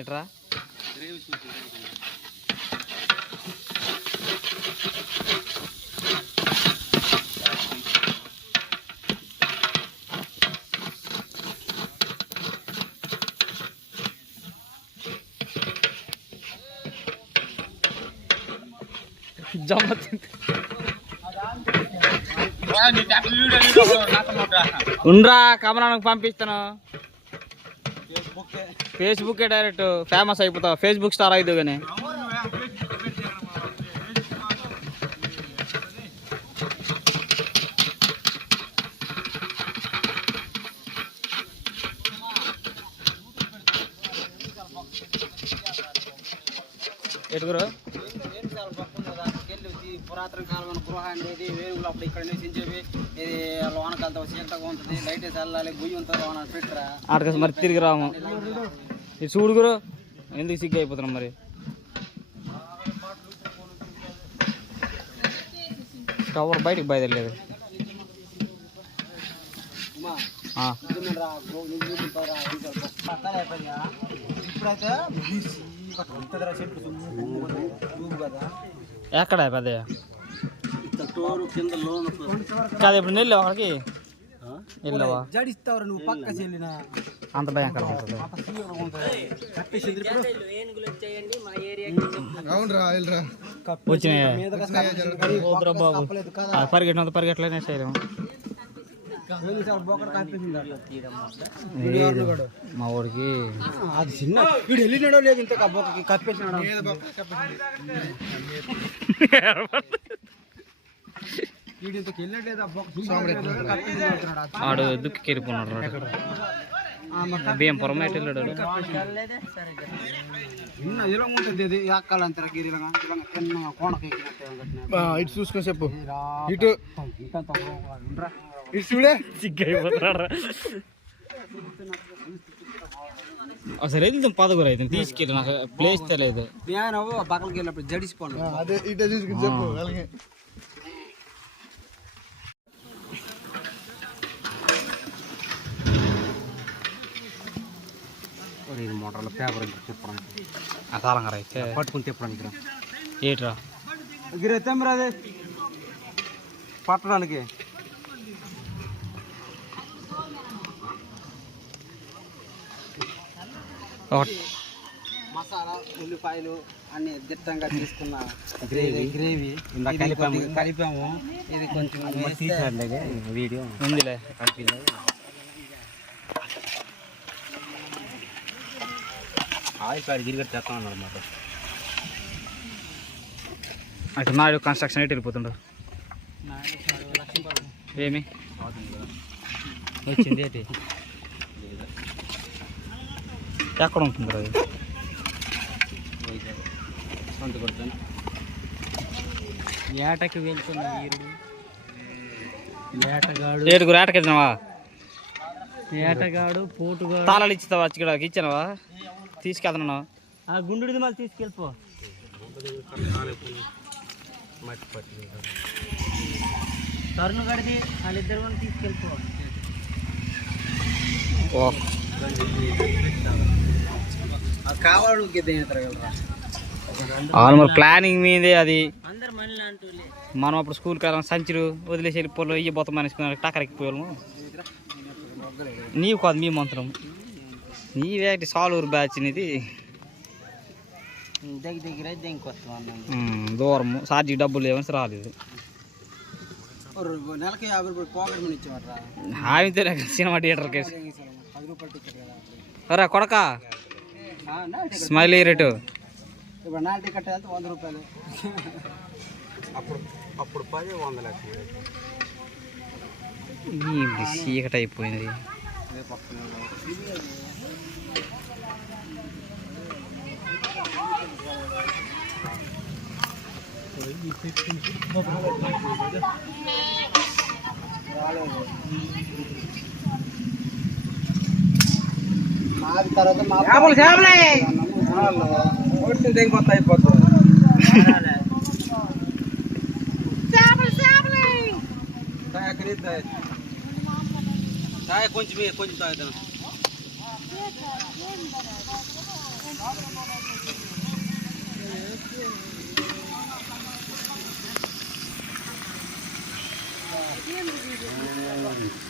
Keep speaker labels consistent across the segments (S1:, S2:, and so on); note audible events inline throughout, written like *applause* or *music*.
S1: ఎట్రా ఉండ్రా కమరానికి పంపిస్తాను. ఫేస్బుక్ డైరెక్ట్ ఫేమస్ అయిపోతావు. ఫేస్బుక్ స్టార్ అయితే కానీ. ఎటుగురు
S2: పురాతన కాలం గృహ అనేది వేరువులు అప్పుడు ఇక్కడ నివసించేవి. ఇది లోనకాలతో చీకటగా ఉంటుంది. లైట్ వెళ్ళాలి గుయ్యి ఉంటుంది లోన
S1: ఆటకేసి మరి తిరిగి రాము. ఇది చూడుగురు ఎందుకు సిగ్గు అయిపోతున్నాం మరి? కవర్ బయటికి
S2: అయిపోయిందా? ఇప్పుడైతే కదా.
S1: ఎక్కడ
S2: తోరు కింద
S1: ఇప్పుడు నీళ్ళు అక్కడికి వెళ్ళవా
S2: జడిస్తావు నువ్వు పక్క చెల్లిన.
S1: అంత భయంకరం ఉంటుంది. వచ్చినాయి? ఆ, పరిగెట్టినంత పరిగెట్లనే చేయలేము. మా ఊరికి
S2: అది చిన్న. వీడు వెళ్ళినాడో లేదు ఇంత కబ్బకి కప్పేసినాడు
S1: ఆడు దుక్కి రాడు. బియ్యం పొరం ఎటు వెళ్ళాడు?
S3: ఇటు చూసుకొని చెప్పు. ఇటు. ఇటు చూడే
S1: సిగ్గు అయిపోతున్నాడు రా. అసలు వెళ్తాం పదగురు అయితే తీసుకెళ్ళి నాకు ప్లేస్ తెలియదు
S2: నేను పక్కలకి వెళ్ళినప్పుడు జడిసిపోను
S3: అదే ఇటు చూసుకుని చెప్పు అలాగే
S2: ఇది మోటార్లో పేపర్ తిప్పడానికి
S1: ఆ తాళంగారు అయితే
S2: పట్టుకుని తిప్పడానికి
S1: ఏట్రా
S2: గిరి తెమ్మరా అది పట్టడానికి మసాలా ఉల్లిపాయలు అన్ని దిట్టంగా తీసుకున్న గ్రేవీ గ్రేవీ. కలిపాము. కలిపాము. ఇది కొంచెం
S1: వీడియో. ఉందిలే.
S2: ఆయిల్ ప్యాడ్ గిరిగట్టు చేస్తాను అనమాట
S1: అక్కడ నాయుడు కన్స్ట్రక్షన్ ఎటు వెళ్ళిపోతుండు? ఏమి?
S2: వచ్చింది ఏంటి
S1: ఎక్కడ ఉంటుంది అది
S2: సొంత కొడుతాను ఏటకి వెళ్తున్న వీరుడు? ఏటగాడు?
S1: ఏడుగురు ఏటకెళ్ళినావా
S2: ఏటగాడు పోటుగాడు.
S1: తాళాలు ఇచ్చిస్తావా? ఇక్కడ ఇచ్చానవా? తీసుకెళ్తున్నావు?
S2: ఆ గుండుది మళ్ళీ తీసుకెళ్ళిపో. తరుణ్ గడిది వాళ్ళిద్దరు కూడా తీసుకెళ్ళిపో.
S1: ఓ. అవును మరి ప్లానింగ్ మీదే అది. మనం అప్పుడు స్కూల్ కాలం సంచులు వదిలేసి వెళ్ళిపోలు ఇయ్యబోతాం అనేసుకున్నారు టక్కరెక్కిపోయాము నీవు కాదు మీ మంత్రం. నీవే సాలూరు బ్యాచ్ ఇది
S2: దగ్గర దగ్గర
S1: సార్జీకి డబ్బులు లేవని రాలేదు.
S2: నెలకి యాభై రూపాయలు పాకెట్ మనీ ఇచ్చేవారా
S1: సినిమా థియేటర్కి
S2: పది రూపాయలు టికెట్ కదా
S1: రా కొడక. Smiley rate.
S2: ఇప్పుడు నా టికెట్ వెళ్తే వంద రూపాయలు. అప్పుడు అప్పుడు పది
S1: ఈ చీకటి అయిపోయింది.
S2: మాది తర్వాత మా వచ్చింది ఇంకొత్త అయిపోతుంది తాయ ఖరీదు తాయ తాయ కొంచెం కొంచెం తాగుతాను
S1: ఉమ్.
S2: ఇటు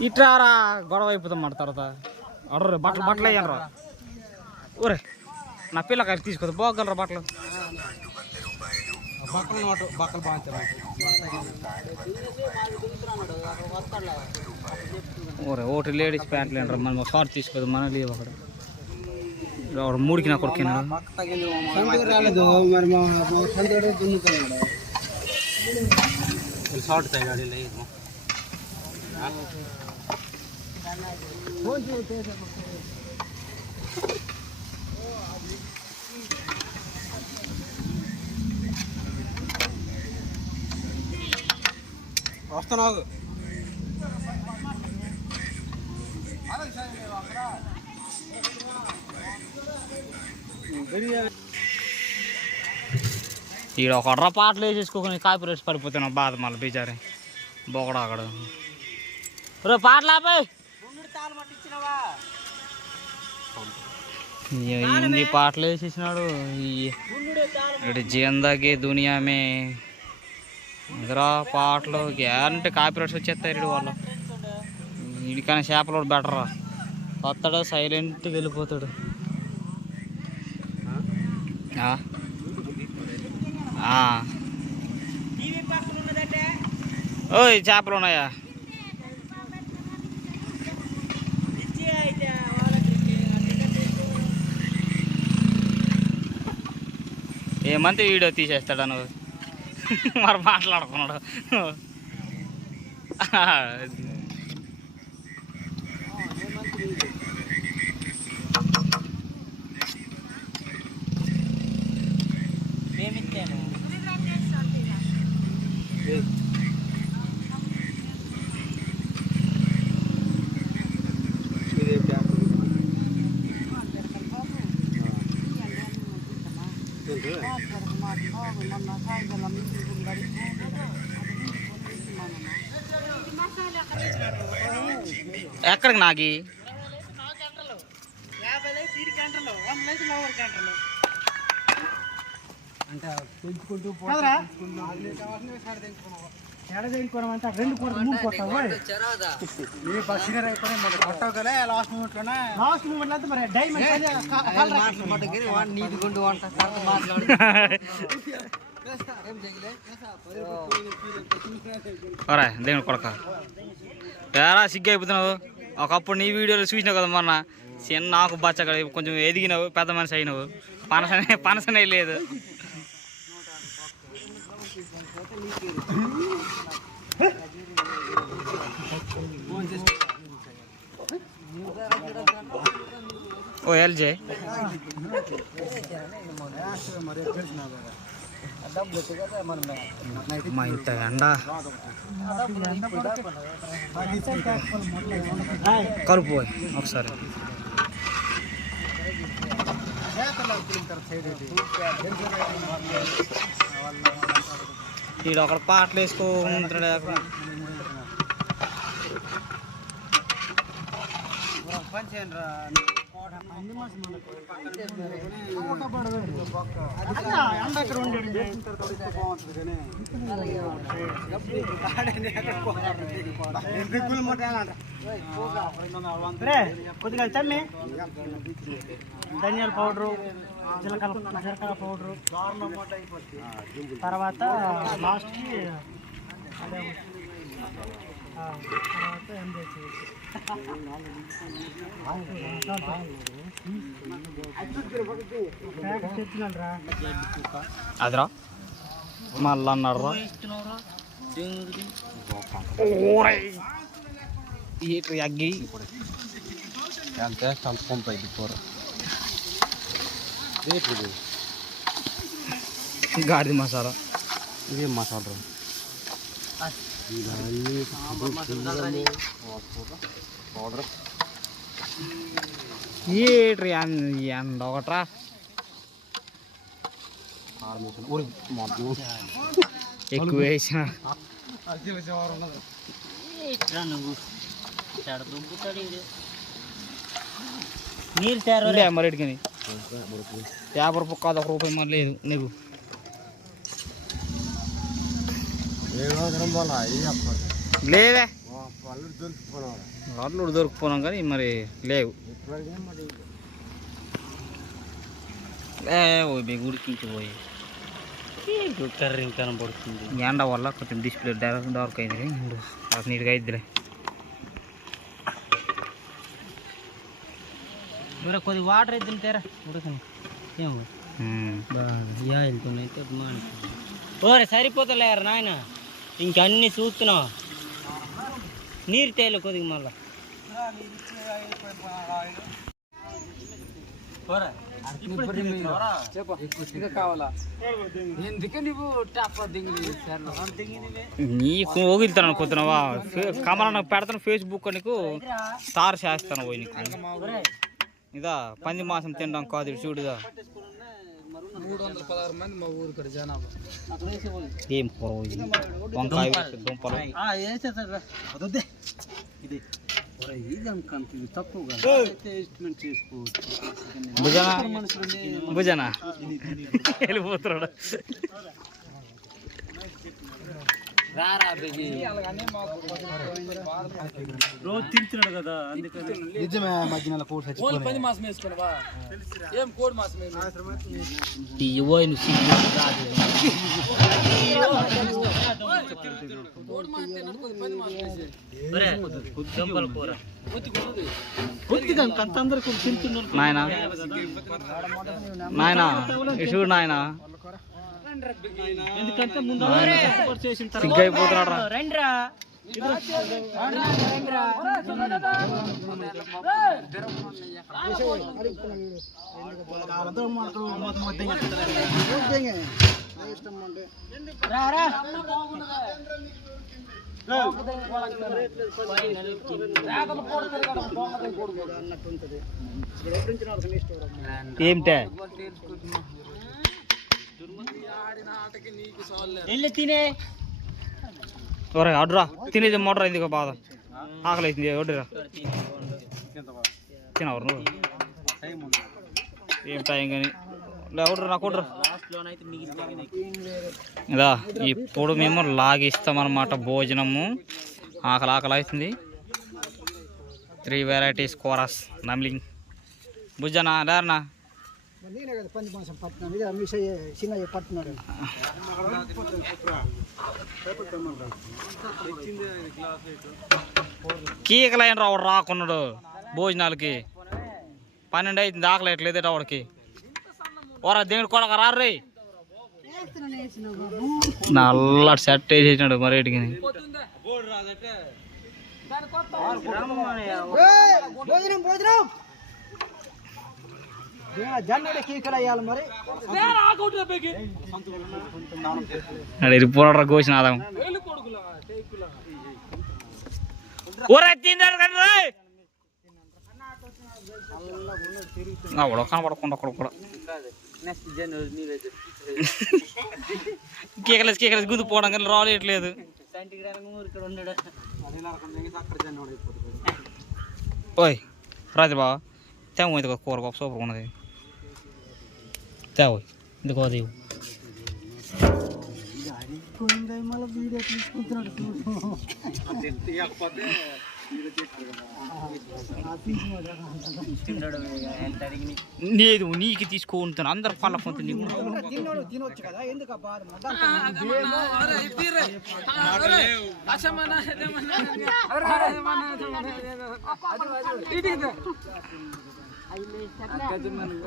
S2: వచ్చారా
S1: గొడవ అయిపోతాం మాట తర్వాత. అడరు బట్టలు బట్టలు వేయనరా ఊరే నా పిల్ల పిల్లకాయలు తీసుకోదు పోగలరా బట్టలు?
S2: బట్టలు నోటు బక్కలు బాగుంటారు
S1: ఊరే ఒకటి లేడీస్ ప్యాంట్లు ఏంట్రా మనం షార్ట్ తీసుకోదు మన లేవు అక్కడ ఒకడు మూడికి నా కొడుకున్నాడు
S2: రాలేదు మరి మా మా సంతోడు దున్నుతున్నాడు షార్ట్ తగ్గాడు లేదు వస్తున్నావు
S1: ఈడ ఒక పాటలు వేసేసుకోకొని కాపీ రేట్స్ పడిపోతున్నా బాధ మళ్ళీ బీచారి బొగడా అక్కడ రే పాటలు ఆపాయి ఇన్ని పాటలు వేసేసినాడు. ఇటు జిందగీ దునియామే. ఇదిరా పాటలు. గ్యారంటీ కాపీ రేట్స్ వచ్చేస్తాయి ఇడు వాళ్ళు. ఇడికైనా చేపలు బెటరా? వస్తాడు? సైలెంట్గా వెళ్ళిపోతాడు. ఓయ్ చేపలు ఉన్నాయా? ఏమంతే వీడియో తీసేస్తాడా నువ్వు? *laughs* మరి మాట్లాడుకున్నాడు *laughs* ఎక్కడికి నాకి
S2: అంటే పెంచుకుంటూ ఎడదేనుకోవడం రెండు మూడు అయిపోయి మన లాస్ట్ లాస్ట్ మరి డైమండ్ గుండు వంట
S1: ఒరే దేవుని కొడక. తేరా సిగ్గు అయిపోతున్నావు ఒకప్పుడు నీ వీడియోలో చూసినావు కదా మొన్న? చిన్న నాకు బచ్చగా కొంచెం ఎదిగినావు పెద్ద మనిషి అయినావు. పనసనే పనసనే లేదు. ఓ ఎల్జే మా ఇంత ఎండ కలుపు పోయి ఒకసారి ఈడ ఒకడు పాటలు వేసుకో
S2: కొద్దిగా చమ్మి. ధనియాల పౌడరు జీలకర్ర జీలకర్ర పౌడరు. తర్వాత లాస్ట్కి అదే తర్వాత ఎంజాయ్ చేసి
S1: అదిరా? మళ్ళీ అన్నారా ఏంటి అగ్గి.
S2: అంత పంపు అయింది కూర
S1: గాడిద మసాలా.
S2: ఇదేం మసాలా
S1: ఏట్రీ ఎండ ఒకట్రా ఎక్కువ వేసిన.
S2: నీరు తేరు
S1: ఉండే మరి ఇటుకని యాభై రూపాయలు కాదు ఒక రూపాయి మరి లేదు. నీకు. లేవే వాళ్ళు దొరికిపోయినాం కానీ మరి లేవు. బి ఉడికించి పోయి.
S2: కర్రీ కనబడుతుంది.
S1: ఎండ వల్ల కొంచెం డిస్ప్లే డైరెక్ట్ డార్క్ అయింది అది నీట్గా అయిద్దిలే.
S2: మరి కొద్ది వాటర్ అయితే తేరా ఉడకని. ఏమో. యా వెళ్తున్నాయి ఓరే సరిపోతలేరు నాయన? ఇంకన్నీ చూస్తున్నావు? నీరు తేలు కొద్దిగా మళ్ళా.
S1: నీకు ఊగిలుతాను కొద్దినవా కమల పెడతాను ఫేస్బుక్ నీకు. స్టార్ చేస్తాను పోయి నీకు. ఇదా పంది మాసం తినడం కాదు ఇటు చూడుదా ఏం కూర ఇది? వంకాయ వేసి దుంపలు భుజన భుజన వెళ్ళిపోతున్నాడు
S2: రోజు తింటున్నాడు కదా అందుకని.
S3: నిజమే మధ్యన కోడి చచ్చిపోయింది
S2: ఇవ్వను కూర.
S1: నాయన నాయన ఇటు చూడు నాయన.
S2: ఎందుకంటే ముందు చేసిన
S1: రా.
S2: రండిరా
S1: ఏమిటే
S2: వెళ్ళి తినే.
S1: త్వరగా అడ్రా తినేది మోటార్ అయింది బాధ? ఆకలి అవుతుంది ఒడ్డురా. తినవరు నువ్వు? ఏం టైం కానీ. లేవడ్రు నా ఇదా ఇప్పుడు మేము లాగిస్తామన్నమాట భోజనము. ఆకలి ఆకలి అవుతుంది. త్రీ వెరైటీస్ కోరస్ నమ్లింగ్. భుజనా లేరనా
S3: నేనే కదా పంది మాసం పట్టినాను. ఇదే మిస్ అయ్యే చిన్న పట్టినాడు.
S1: కీకలైన రావడు రాకున్నాడు భోజనాలకి. పన్నెండు అవుతుంది ఆకలి ఎట్లేదు వాడికి? ఓరా దేవుడు కొడక రారు నల్లటి సెట్ వేసేసినాడు మరి ఇటుకి.
S3: భోజనం భోజనం. జన్నడే కీకలు అయ్యాలి మరి
S1: అక్కడ ఇరిపోరా కోసినాదం ఊరే తిందారు కదా కనపడకుండా అక్కడ కూడా
S2: నెక్స్ట్ జనవరి నీళ్ళ
S1: కీకలేసి కీకలేసి గుద్దు పోవడం కానీ రాలేట్లేదు
S2: సంటికి రంగమూరు ఇక్కడ ఉన్నాడు
S1: ఓయ్ రాజు బావ తేమ ఇది కూర గొప్ప సూపర్ ఉన్నది తేవ
S2: ఇందుకో దేవు
S1: లేదు నీకు తీసుకుంటాను అందరు పళ్ళ పొందుతుంది నీకు.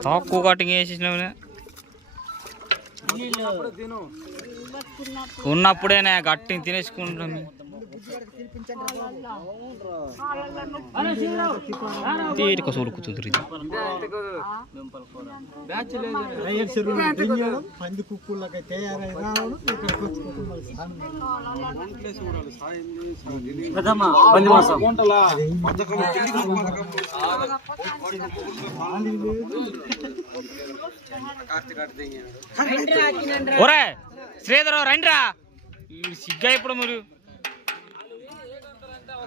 S1: తక్కువ కటింగ్ వేసేసినావు ఉన్నప్పుడేనే గట్టిని తినేసుకుంటాం తీరిక
S2: సోలు కూతురు పంది కుక్కులకి తయారై రావడం ఇక్కడికి వచ్చి కుటుంబాలు సాగు.
S1: ఒరే శ్రీధర్ రండిరా సిగ్గా ఇప్పుడు మీరు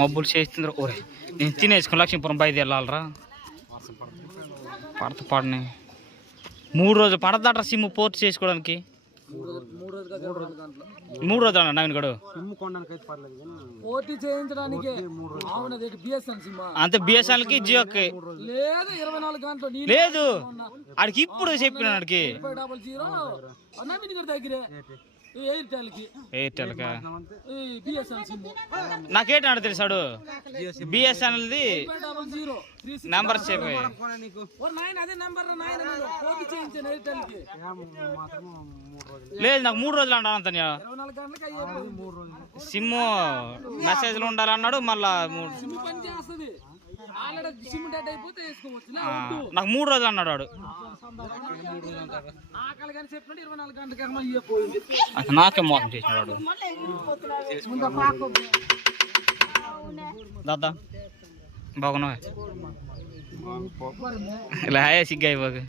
S1: మబ్బులు చేస్తుండ్రు. ఓరే నేను తినేసుకుని లక్ష్మీపురం బయట వెళ్ళాలరా. పడత పడని. మూడు రోజులు పడదట సిమ్ పోర్ట్ చేసుకోవడానికి. మూడు రోజులు అన్న నవీన్ గడు. అంతే బిఎస్ఎన్ఎల్కి జియోకి.
S4: లేదు ఇరవై నాలుగు గంటలు నీ
S1: లేదు. ఆడికి ఇప్పుడు చెప్పిన ఆడికి.
S4: ఎయిర్టెల్
S1: ఎయిర్టెల్కా?
S4: సిమ్.
S1: నాకేంటి ఆడ తెలుసాడు బిఎస్ఎన్ఎల్ది
S4: నెంబర్కి
S1: లేదు నాకు మూడు రోజులు అంటాను అంతన్య సిమ్ మెసేజ్లు ఉండాలన్నాడు మళ్ళా మూడు
S4: సిమ్ పని చేస్తుంది.
S1: నాకు మూడు రోజులు అన్నాడు వాడు. నాకే మోసం చేసినాడు వాడు. దాదా బాగున్నావా? ఇలా హాయ్ సిగ్గా ఇవ్వకు